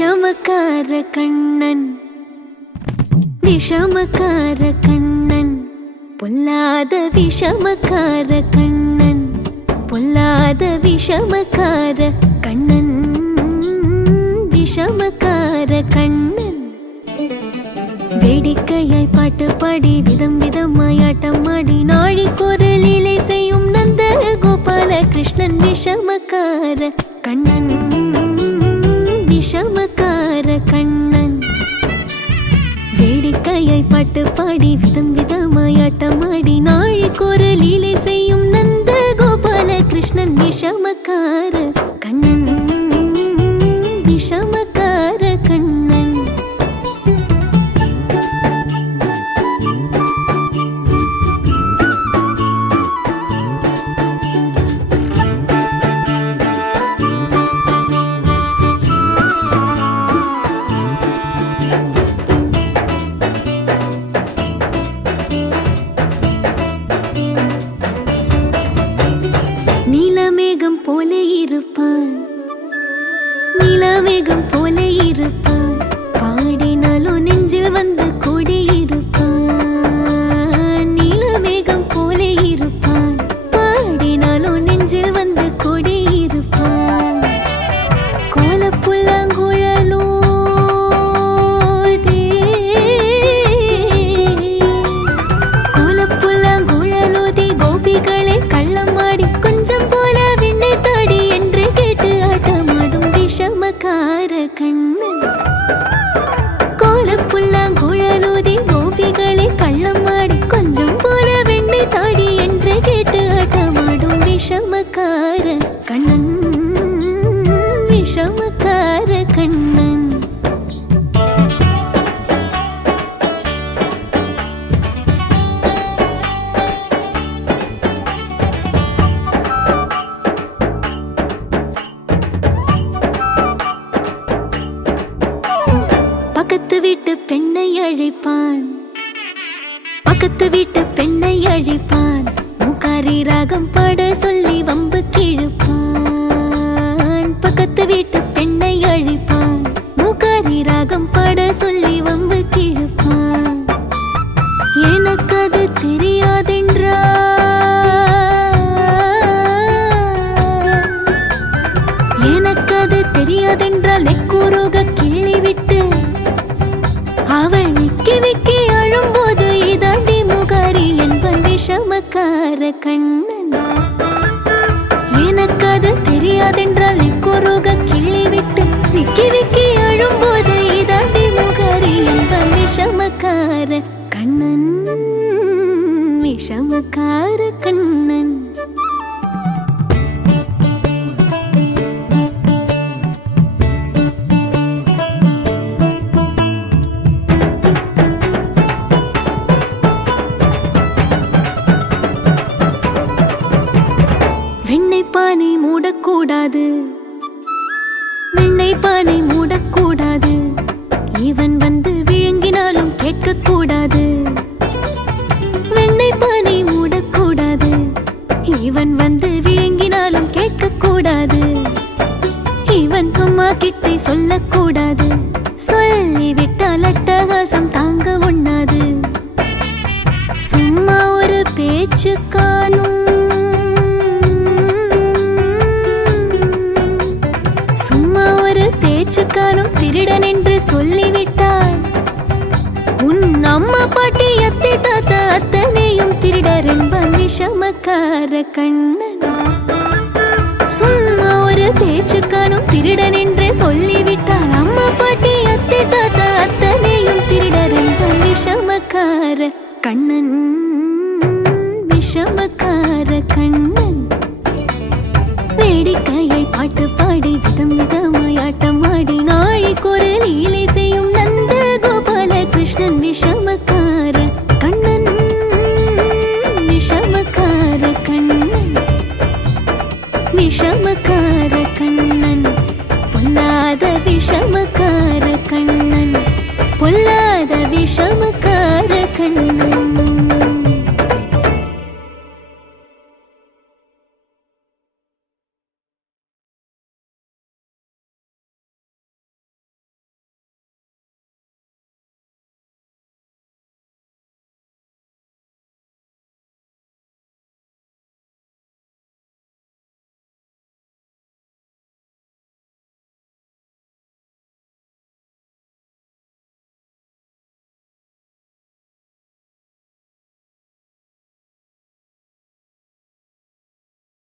விஷமக்கார கண்ணன் விஷமக்கார கண்ணன் பொல்லாத விஷமக்கார கண்ணன் பொல்லாத விஷமக்கார கண்ணன் விஷமக்கார கண்ணன் வேடிக்கையாய் பாட்டு பாடி விதம் விதமாய் ஆட்டம் ஆடி நாழிக்கொரு லீலை செய்யும் நந்த கோபால கிருஷ்ணன் விஷமக்கார கண்ணன் விஷமக்கார கண்ணன் வேடிக்கையாய் பாட்டு பாடி விதம் விதமாய் ஆட்டம் ஆடி நாழிக்கொரு லீலை செய்யும் நந்த கோபால கிருஷ்ணன் விஷமக்கார கண்ணன் விஷமக்கார கண்ணன் நீலமேகம் போல இருப்பான் நீலமேகம் போல இருப்பான் பாடினாலோ நெஞ்சில் வந்து கூடியிருப்பான் நீலமேகம் போல இருப்பான் பாடினாலோ நெஞ்சில் வந்து கூடியிருப்பான் கோலப்புல்லாங்குழலோ கோலப்புல்லாங்குழலோதி கோபிகளை கள்ளமாடி கொஞ்சம் போல விண்ணை தாடி என்று கேட்டு ஆட்டமாடும் விஷமக்கார கண்ணன் கோலப்புல்லாங்குழலோதி கோபிகளை கள்ளமாடி கொஞ்சம் போல விண்ணை தாடி என்று கேட்டு ஆட்டமாடும் விஷமக்கார கண்ணன் விஷமக்கார கண்ணன் பக்கத்து வீட்டு பெண்ணை அழைப்பான் பக்கத்து வீட்டு பெண்ணை அழைப்பான் மூக்காரி ராகம் பாட சொல்லி வம்பு கிழப்பான் பக்கத்து வீட்டு பெண்ணை அழைப்பான் மூக்காரி ராகம் பாட சொல்லி வம்பு கிழப்பான் எனக்கு அது தெரியாதென்றால் நெக்குருக கிள்ளிவிட்டு அவள் விக்கி விக்கி அழும்போது இதாண்டி முகாரி என்பன் விஷமக்கார கண்ணன் எனக்கு அது தெரியாதென்றால் நெக்குருக கிள்ளிவிட்டு விக்கி விக்கி அழும்போது இதாண்டி முகாரி என்பன் விஷமக்கார கண்ணன் விஷமக்கார கண்ணன் வெண்ணெய் பானை மூடக்கூடாது வெண்ணெய் பானை மூடக்கூடாது இவன் வந்து விழுங்கினாலும் கேட்கக்கூடாது வெண்ணெய் பானை மூடக்கூடாது இவன் வந்து விழுங்கினாலும் கேட்கக்கூடாது இவன் அம்மா கிட்டே சொல்லக்கூடாது சொல்லிவிட்டால் அட்டகாசம் தாங்க உண்ணாது சும்மா ஒரு பேச்சுக்கானும் பேச்சுக்காரும் திருடன் என்று சொல்லிவிட்டாள் உன் அம்மா பாட்டி அத்தை தாத்தா அத்தனையும் திருடர் என்பன் விஷமக்கார கண்ணன் சும்மா ஒரு பேச்சுக்காரும் திருடன் என்று சொல்லிவிட்டாள் அம்மா பாட்டி அத்தை தாத்தா அத்தனையும் திருடர் என்பன் விஷமக்கார கண்ணன் விஷமக்கார கண்ணன் வேடிக்கையை பாட்டு பாடி விதம் விதமாய் ஆட்டம் ஆடி நாழிக்கொரு லீலை செய்யும் நந்த கோபால கிருஷ்ணன் விஷமக்கார கண்ணன் விஷமக்கார கண்ணன் விஷமக்கார கண்ணன் பொல்லாத விஷமக்கார கண்ணன் பொல்லாத விஷமக்கார கண்ணன்